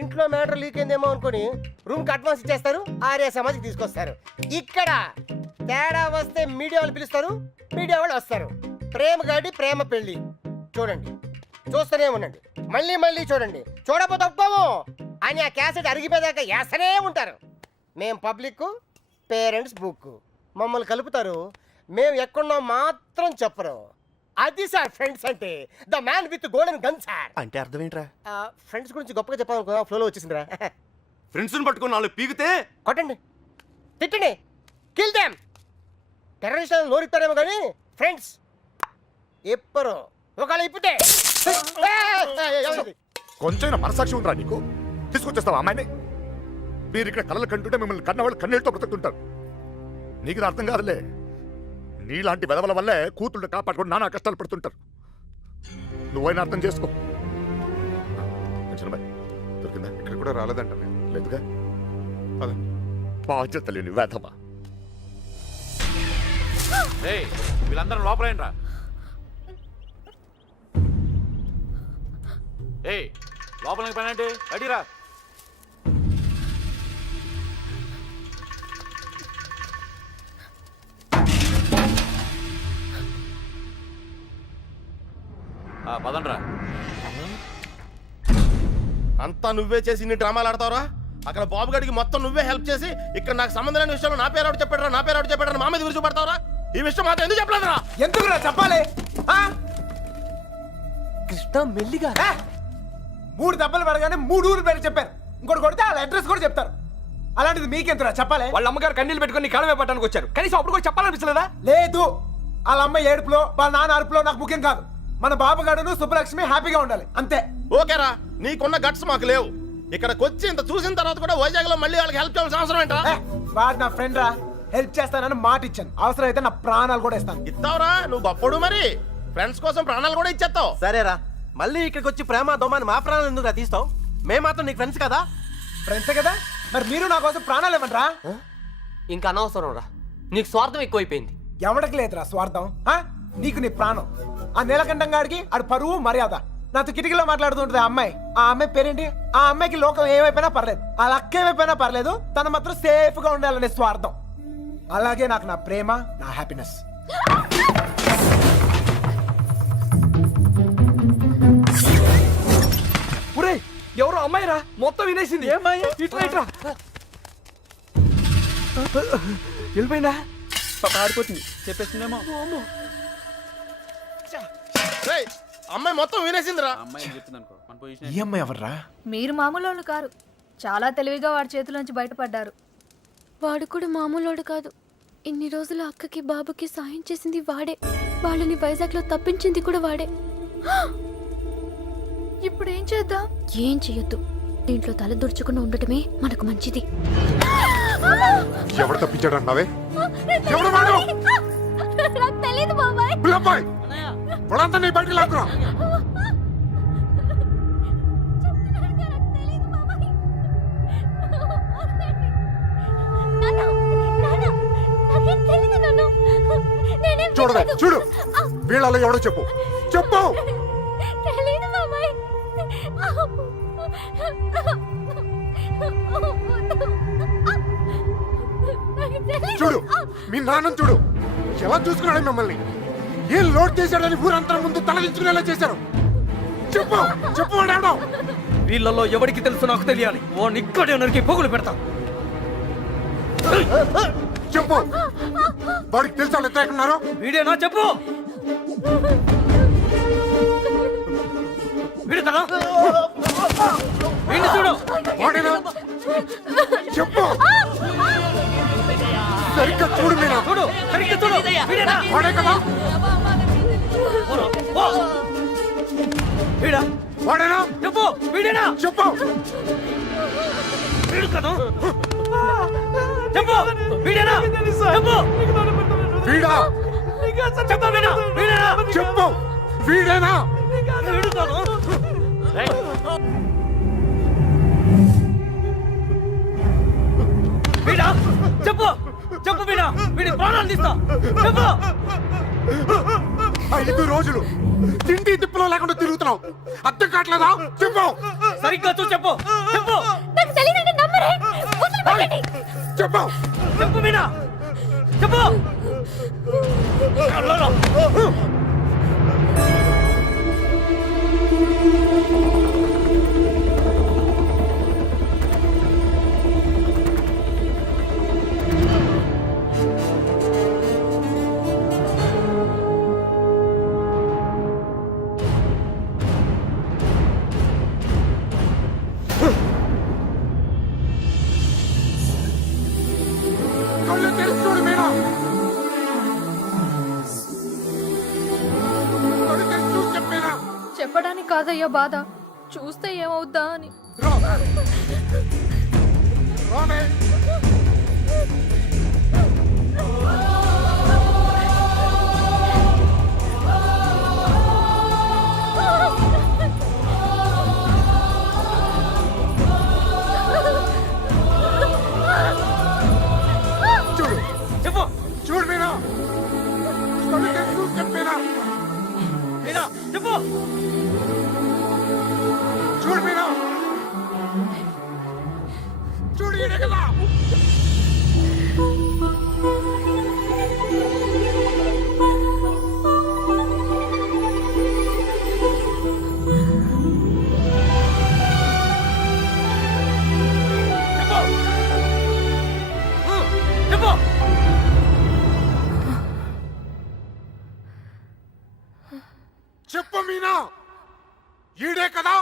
ఇంట్లో మ్యాటర్ లీక్ అయిందేమో అనుకుని రూమ్కి అడ్వాన్స్ ఇచ్చేస్తారు, ఆర్య సమాజ్కి తీసుకొస్తారు. ఇక్కడ తేడా వస్తే మీడియా వాళ్ళు పిలుస్తారు, మీడియా వాళ్ళు వస్తారు. ప్రేమ గాడి ప్రేమ పెళ్లి చూడండి, చూస్తూనే ఉండండి, మళ్ళీ మళ్ళీ చూడండి. చూడకపోతే ఒప్పుకోము అని ఆ క్యాసెట్ అరిగిపోయాక వేస్తూనే ఉంటారు. మేం పబ్లిక్, పేరెంట్స్ బుక్. మమ్మల్ని కలుపుతారు, మేము ఎక్కడున్నాం మాత్రం చెప్పరు. అది సార్ ఫ్రెండ్స్ అంటే. The man with golden gun sir. అంటే అర్థం ఏంట్రా? ఫ్రెండ్స్ గురించి గొప్పగా చెప్పాలనుకో, ఫ్లోలో వచ్చేసిందిరా. ఫ్రెండ్స్ని పట్టుకుని 4 పీకితే కొట్టండి, తిట్టండి, కిల్ దెమ్. టెర్రరిస్ట్ నోరిస్తారేమో కానీ ఫ్రెండ్స్ ఎప్పరు ఒకవేళ ఇప్పితే. కొంచెం మనసాక్షి ఉందిరా నీకు? తీసుకొచ్చేస్తావా అమ్మాయిని? మీరు ఇక్కడ కళ్ళలు కంటుంటే మిమ్మల్ని కన్నవాళ్ళు కన్నీళ్ళతో బ్రతుకుతుంటారు. నీకు ఇది అర్థం కాదులే. నీలాంటి వెదవల వల్లే కూతుళ్ళు కాపాడుకొని నానా కష్టాలు పడుతుంటారు. నువ్వైనా అర్థం చేసుకో. దొరికిందా? ఇక్కడ కూడా రాలేదంట. లేదుగా. బాధ్యత లేని వేధమా. వీళ్ళందరూ లోపలేంట్రా. ఏయ్ లోపలికి పని అంటే అడిరా. పదండ్రా. అంతా నువ్వే చేసి ఇన్ని డ్రామాలు ఆడతావరా? అక్కడ బాబు గడికి మొత్తం నువ్వే హెల్ప్ చేసి ఇక్కడ నాకు సంబంధం లేని విషయంలో నా పేరు చెప్పాడరా, నా పేరు చెప్పాడరా, మా మీద విరుచుపడతావరా? ఈ విషయం మాత్రం ఎందుకు చెప్పలేదురా? ఎందుకురా చెప్పాలి? కృష్ణ మెల్లిగా 3 దెబ్బలు పడగానే 3 ఊరు పేరు చెప్పారు. ఇంకోటి కొడితే వాళ్ళ అడ్రస్ కూడా చెప్తారు. అలాంటిది మీకెంతరా చెప్పాలి? వాళ్ళ అమ్మగారు కన్నీళ్ళు పెట్టుకొని కాలమే పట్టడానికి వచ్చారు, కనీసం అప్పుడు కూడా చెప్పాలనిపించలేదా? లేదు, వాళ్ళ అమ్మ ఏడుపులో వాళ్ళ నాన్న అరుపులో నాకు ముఖ్యం కాదు. మన బాబుగాడును సుబ్బలక్ష్మి హ్యాపీగా ఉండాలి అంతే. ఓకేరా, నీకున్న గట్స్ మాకు లేవు. ఇక్కడికి వచ్చి ఇంత చూసిన తర్వాత కూడా వైజాగ్ లో మళ్ళీ వాళ్ళకి హెల్ప్ చేయాల్సిన అవసరం ఏంటా? వాడు నా ఫ్రెండ్ రా, హెల్ప్ చేస్తానని మాట ఇచ్చాను. అవసరం అయితే నా ప్రాణాలు కూడా ఇస్తాను. ఇస్తావురా? నువ్వు గొప్పడు మరి. ఫ్రెండ్స్ కోసం ప్రాణాలు కూడా ఇచ్చేస్తావు. సరేరా, మళ్ళీ ఇక్కడికి వచ్చి ప్రేమ దోమని మా ప్రాణాలు ఎందుకు తీస్తావు? మేము మాత్రం నీకు ఫ్రెండ్స్ కదా. ఫ్రెండ్సే కదా, మరి మీరు నా కోసం ప్రాణాలు ఇవ్వండి రా. ఇంకా అనవసరం రా, నీకు స్వార్థం ఎక్కువైపోయింది. ఎవడికి లేదురా స్వార్థం. నీకు నీ ప్రాణం. ఆ నీలకంఠం గాడికి ఆడు పరువు మర్యాద. నాతో కిటికీలో మాట్లాడుతుంటది ఆ అమ్మాయి. ఆ అమ్మాయి పేరేంటి? ఆ అమ్మాయికి లోకం ఏమైపోయినా పర్లేదు, ఆ లక్క ఏమైపోయినా పర్లేదు, తన మాత్రం సేఫ్ గా ఉండాలనే స్వార్థం. అలాగే నాకు నా ప్రేమ, నా హ్యాపీనెస్. ఒరే ఎవరో అమ్మాయి రా, మొత్తం వినేసింది. ఏమ్మాయి? ఇట్లా ఇట్లా వెళ్ళిపోయిందా? ఆడిపోతుంది, చెప్పేస్తుందేమో. రేయ్, అమ్మాయి మొత్తం వినేసిందిరా. అమ్మాయి చెప్తుంది అనుకో మన పొజిషన్. ఈ అమ్మాయి ఎవర్రా? మీరు మామూలు వాళ్ళు కారు. చాలా తెలివిగా వాడి చేతిలోంచి బయటపడ్డారు. వాడు కూడా మామూలోడు కాదు. ఇన్ని రోజులు అక్కకి బాబుకి సాయం చేసింది వాడే. వాళ్ళని వైజాగ్లో తప్పించింది కూడా వాడే. ఇప్పుడు ఏం చేద్దాం? ఏం చెయ్యొద్దు. దీంట్లో తల దుర్చకుండా ఉండటమే మనకు మంచిది. ఎవడు తప్పించాడు అన్నావే? ఎవడు వాడు? నాకు తెలీదు బాబాయ్. పిల్లబ్బాయ్, వాడంతా నీ బయటికి లాక్కురా. చూడవే, చూడు, వీళ్ళలో ఎవడో చెప్పు, చెప్పు. తెలీదు బాబాయ్. చూడు, మీ నాన్న చూడు ఎలా చూసుకున్నాడు మిమ్మల్ని. ఏం లోడ్ చేశాడని ఊరంతా ముందు తలదించుకునేలా చేశారు. చెప్పు, చెప్పు వాడాడో. వీళ్ళలో ఎవరికి తెలుసు నాకు తెలియాలి. వాడిని ఇక్కడే నరికి పొగులు పెడతా. చెప్పు, వాడికి తెలుసు వాళ్ళు ఎక్కడ ఉన్నారు. వీడేనా? చెప్పు. వీడు కదా? వీడిని చూడు. వాడేనా? చెప్పు, సరిగ్గా చూడు మీనా. చూడు, సరిగ్గా చూడు. వీడేనా? వాడే కదా? వీడా? వాడేనా? చెప్పు. వీడేనా? చెప్పు. వీడు కదా? చెప్పు. వీడేనా? చెప్పు. వీడా? చెప్పు. వీడా? వీడేనా? చెప్పు. వీడేనా? వీడు కదా? వీడా? చెప్పు. చెప్పు వీడా. వీడి ప్రాణాలు తీస్తా. చెప్పు. 5 రోజులు తిండి తిప్పులో లేకుండా తిరుగుతున్నావు, అర్థం కావట్లేదా? చెప్పు. సరిగ్గా చూ. చెప్పు. చెప్పు. నాకు తెలీదంటే నమ్మరే. వదిలిపెట్టండి. చెప్పు. చెప్పు వీడా. చెప్పు. కళ్ళు తెరిచి చూడు మీనా. కళ్ళు తెరిచి చూసి చెప్పేనా. చెప్పడానికి కాదయ్యా బాధ, చూస్తే ఏమవుద్దా అని. రామే. చూడు, చెప్పు. చూడు మీనా. కళ్ళు తెరిచి చూసి చెప్పేనా. వీడా. చెప్పు. చూడు మీనా. చూడు, ఈడే కదా. చెప్పు. చెప్పు మీనా, ఈడే కదా.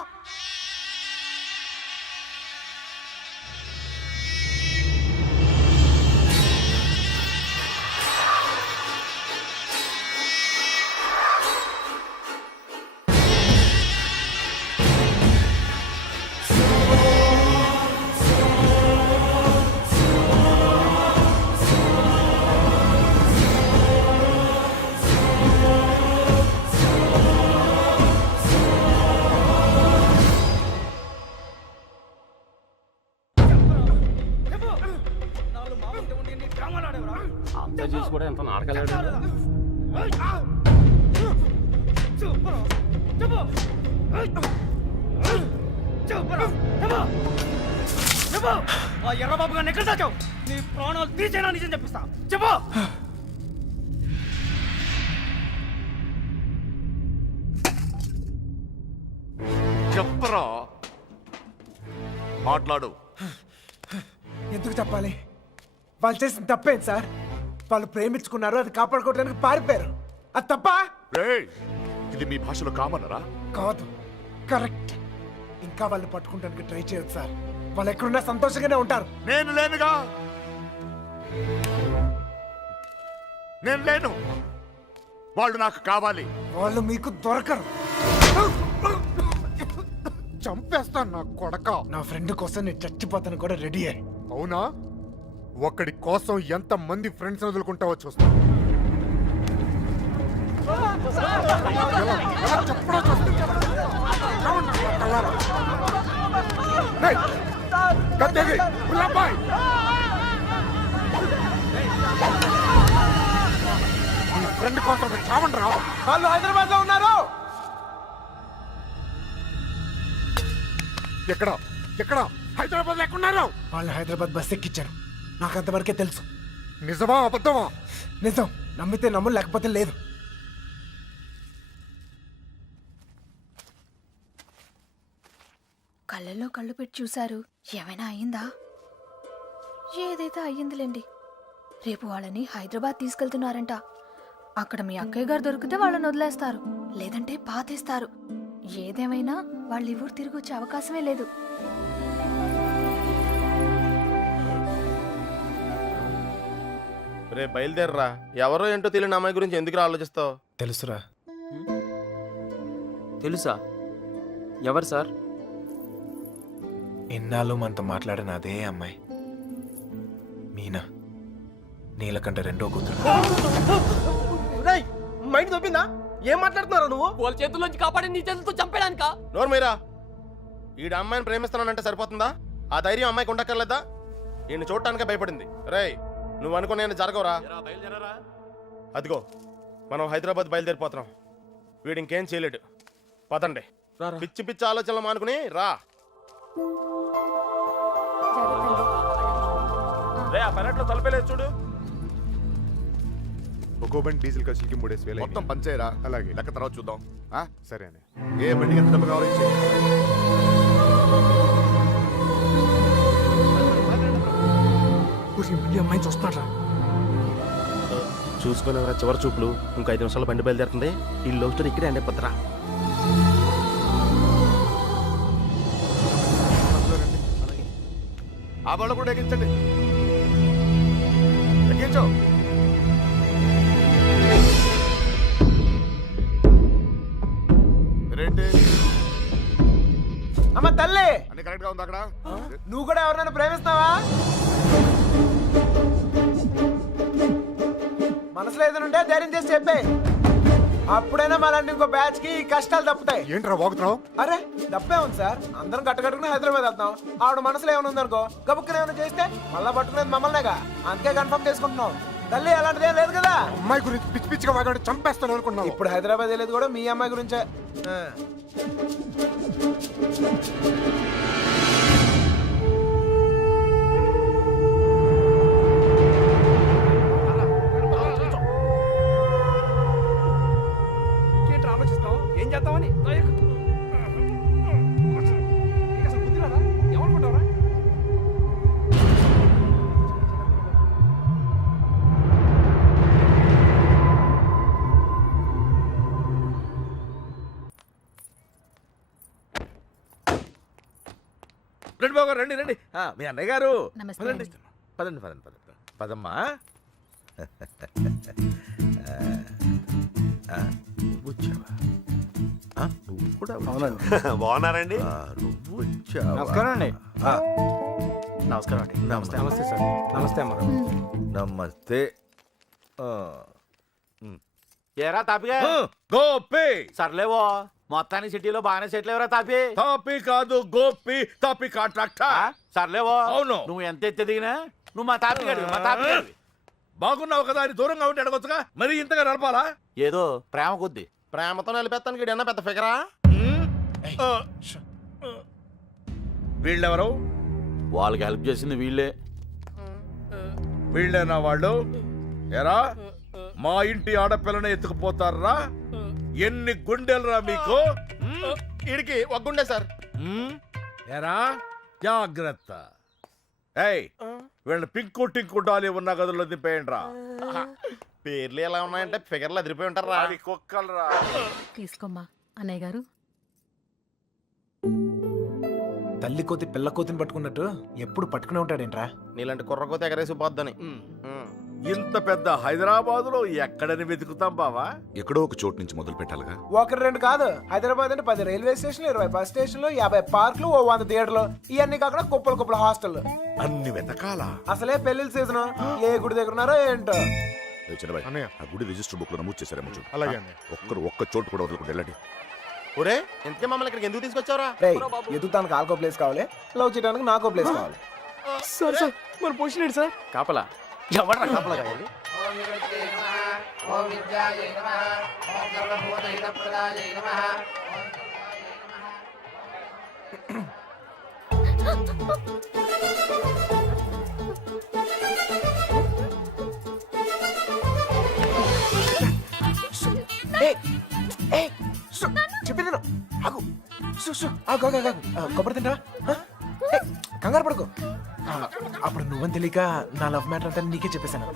అంత చేసి కూడా ఎంత నాటకాలు ఆ ఎర్రబాబు గారిని ఎక్కడ దాచావు? నీ ప్రాణాలు తీసేనా నిజం చెప్పిస్తా. చెప్పు. చెప్పరా, మాట్లాడు. ఎందుకు చెప్పాలి? వాళ్ళు చేసిన తప్పేంటి సార్? వాళ్ళు ప్రేమించుకున్నారు, అది కాపాడుకోవడానికి పారిపోయారు. అది తప్ప రేయ్, ఇది మీ భాషలో కామనరా? కాదు, కరెక్ట్. ఇంకా వాళ్ళు పట్టుకుంటానికి ట్రై చేయొచ్చు సార్. వాళ్ళు ఎక్కడున్నా సంతోషంగానే ఉంటారు. నేను లేనుగా. నేను లేను. వాళ్ళు నాకు కావాలి. వాళ్ళు మీకు దొరకరు. చంపేస్తాను నా కొడక. నా ఫ్రెండ్ కోసం నేను చచ్చిపోతాను కూడా రెడీ అయ్యి. అవునా? ఒక్కడి కోసం ఎంత మంది ఫ్రెండ్స్ వదులుకుంటావో చూస్తా. ఎలా చెప్పడా చూస్తా. రావండి నా కళ్ళారా. రేయ్, కత్తెగి, గులాబాయ్. నీ ఫ్రెండ్ కోసం చావండి రా. వాళ్ళు హైదరాబాద్ లో ఉన్నారు. ఎక్కడ ఎక్కడ హైదరాబాద్ లేకున్నారు? వాళ్ళు హైదరాబాద్ బస్ ఎక్కించారు. నాకు అంతవరకే తెలుసు. నిజమా అబద్ధమా? నిజం. నమ్మితే నమ్ము, లేకపోతే లేదు. కళ్ళల్లో కళ్ళు పెట్టి చూశారు. ఏమైనా అయ్యిందా? ఏదైతే అయ్యిందిలేండి. రేపు వాళ్ళని హైదరాబాద్ తీసుకెళ్తున్నారంట. అక్కడ మీ అక్కయ్య గారు దొరికితే వాళ్ళని వదిలేస్తారు, లేదంటే పాతేస్తారు. ఏదేమైనా వాళ్ళు ఈ ఊరు తిరిగి వచ్చే అవకాశమే లేదు. రే బయలుదేరరా. ఎవరో ఏంటో తెలియని అమ్మాయి గురించి ఎందుకు ఆలోచిస్తావు? తెలుసురా. తెలుసా? ఎవరు సార్? ఎన్నాళ్ళు మనతో మాట్లాడిన అదే అమ్మాయి, మీనా. నీలకంఠ రెండో కూతురు. మైండ్ దొబ్బిందా? ఏం మాట్లాడుతున్నావు నువ్వు? వాళ్ళ చేతుల్లోంచి కాపాడి నీ చేతులతో చంపేడానికా? నోరు మీరా. ఈడ అమ్మాయిని ప్రేమిస్తున్నానంటే సరిపోతుందా? ఆ ధైర్యం అమ్మాయికి ఉండక్కర్లేదా? ఈయన చూడటానికే భయపడింది. రేయ్, నువ్వు అనుకునే జరగవురా. బయలుదేరా. అదిగో మనం హైదరాబాద్ బయలుదేరిపోతున్నాం. వీడు ఇంకేం చేయలేడు. పదండి. పిచ్చి పిచ్చి ఆలోచనలు మానుకుని రా. రే, ఆ పెరట్లో తలపేలేదు చూడు. ఒక్కో బండి డీజిల్ ఖర్చులకి 3,000 మొత్తం పంచేయరా. అలాగే. లెక్క తర్వాత చూద్దాం. ఆ? సరే అని. ఏ బండికి ఎంత డబ్బు కావాలి ఇచ్చేయ్. అమ్మాయి చూస్తున్నారా? చూసుకుని చివరి చూపులు. ఇంకో 5 నిమిషాలు బండి బయలుదేరుతుంది. ఈ లవ్ స్టోరీ ఇక్కడే అండి పత్రా. ఆ బళ్ళు కూడా ఎక్కించండి. ఎక్కించు. రేంటి అమ్మ తల్లి, అన్ని కరెక్ట్ గా ఉంది అక్కడ? నువ్వు కూడా ఎవరినైనా ప్రేమిస్తావా? మనసులో ఏదైనా ఉంటే ధైర్యం చేసి చెప్పే. అప్పుడైనా మళ్ళీ ఇంకో బ్యాచ్ కి ఈ కష్టాలు తప్పుతాయి. ఏంట్రా వాగుతున్నావు? అరే తప్పే ఉంది సార్. అందరం కట్టుకట్టుకుని హైదరాబాద్ వెళ్తాం. ఆవిడ మనసులో ఏమైనా ఉందనుకో, గబుక్కున ఏమైనా చేస్తే మళ్ళా పట్టుకునేది మమ్మల్నేగా. అందుకే కన్ఫర్మ్ చేసుకుంటున్నాం. తల్లి అలాంటిదేం లేదు కదా. అమ్మాయి గురించి పిచ్చి పిచ్చిగా వాగాడు, చంపేస్తాను అనుకున్నావు. ఇప్పుడు హైదరాబాద్ వెళ్ళేది కూడా మీ అమ్మాయి గురించే. ఏంట్రా ఆలోచిస్తావు? ఏం చేద్దామని? అసలు బుద్ధి రాదా? ఏమనుకుంటావురా? రండి బాబు, రండి రండి. మీ అన్నయ్య గారు నమస్తే పదండి. అండి. పదండి పదండి పదండి పదమ్మా. నువ్వు వచ్చావా? నువ్వు కూడా బాగున్నారండి? నువ్వు వచ్చావా? నమస్కారం అండి. నమస్కారం అండి. నమస్తే. నమస్తే సార్. నమస్తే అమ్మ. నమస్తే. ఏరా తాపిగా గోపి. సర్లేవో మొత్తానికి సిటీలో బాగానే సెటిల్ ఎవరా తాపి? తాపి కాదు, గోపి. తాపి కాంట్రాక్టర్. సర్లేవో. అవును. నువ్వు ఎంత ఎత్తి దిగినా నువ్వు మా తాపి గడివి, మా తాపి గడివి. బాగున్నావు కదా అని దూరంగా ఉంటే అడగొచ్చుగా, మరి ఇంతగా నడపాలా? ఏదో ప్రేమ కొద్ది. ప్రేమతో నిలిపేస్తానికి ఈడన్నా పెద్ద ఫిగరా? వీళ్ళెవరు? వాళ్ళకి హెల్ప్ చేసింది వీళ్ళే. వీళ్ళేనా వాళ్ళు? ఎరా, మా ఇంటి ఆడపిల్లని ఎత్తుకుపోతారా? ఎన్ని గుండెలరా మీకు? ఈడికి ఒగ్గుండే సార్. ఎరా, జాగ్రత్త. ఏయ్, వీళ్ళని పింకు టింకు డాలి ఉన్న గదుల్లో దింపేయండి రా. పేర్లు ఎలా ఉన్నాయంటే ఫిగర్లు అదిరిపోయి ఉంటారా? అది కుక్కలరా. తీసుకోమ్మా అన్నయ్య గారు. తల్లి కోతి పిల్ల కోతిని పట్టుకున్నట్టు ఎప్పుడు పట్టుకునే ఉంటాడేంట్రా? నీలాంటి కుర్రకోత ఎగరేసి పోద్దని. ఇంత పెద్ద హైదరాబాదులో ఎక్కడని వెతుకుతాం బావా? ఎక్కడో ఒక చోటు నుంచి మొదలు పెట్టాలిగా. ఒకటి రెండు కాదు, హైదరాబాద్ అంటే 10 రైల్వే స్టేషన్లు, 20 బస్ స్టేషన్లు, 50 పార్కులు, 100 థియేటర్లు, ఇవన్నీ కాకుండా కుప్పలు హాస్టల్. అన్ని వెతకాలా? అసలే పెళ్లిళ్ళ సీజన్, ఏ గుడి దగ్గర ఉన్నారో ఏంటో. ఏ చిన్నబాయ్, అన్నయ్య. ఆ గుడి రిజిస్టర్ బుక్ లో నమోదు చేశారేమో చూడు. అలాగే అన్నయ్య. ఒక్క చోటు కూడా వదలకుండా వెళ్ళండి. ఒరే ఇంతకే మమ్మల్ని ఇక్కడికి ఎందుకు తీసుకొచ్చావురా? రేయ్, ఎదుగుతానికి ఆల్కో ప్లేస్ కావాలి, లవ్ చేయడానికి నాకో ప్లేస్ కావాలి. సార్ సార్ మన పొజిషన్ ఏంటి సార్? కాపలా ఎవడ్రా కాపలా కావాలి? ఏయ్, ఏయ్, సు, చెప్పింది విను. ఆగు. సు, సు, ఆగు, ఆగు, ఆగు. కొబ్బరి తింటా కంగారు పడుకో. అప్పుడు నువ్వని తెలియక నా లవ్ మ్యాటర్ అంతా నీకే చెప్పేశాను.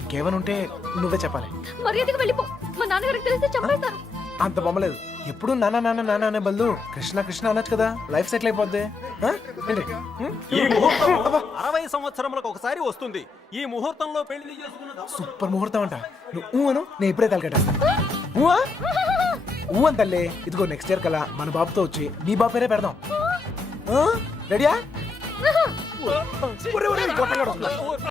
ఇంకేమైనా ఉంటే నువ్వే చెప్పాలి. మర్యాదగా వెళ్ళిపో, మా నాన్నగారికి తెలిస్తే చంపేస్తారు. అంత బొమ్మలేదు, ఎప్పుడు నాన్న నాన్న నాన్న అనే బదులు కృష్ణ కృష్ణ అనొచ్చు కదా, లైఫ్ సెటిల్ అయిపోద్ది. ఆ? ఏంటి? ఈ ముహూర్తం 60 సంవత్సరములకు ఒకసారి వస్తుంది. ఈ ముహూర్తంలో పెళ్లి చేసుకున్న సూపర్ ముహూర్తం అంట. నువ్వు అను, నేను ఇప్పుడే తలకెట్టేస్తాను. ఊ అని తల్లి. ఇదిగో నెక్స్ట్ ఇయర్ కల్లా మన బాబుతో వచ్చి నీ బాబు పేరే పెడదాం. రెడీయా?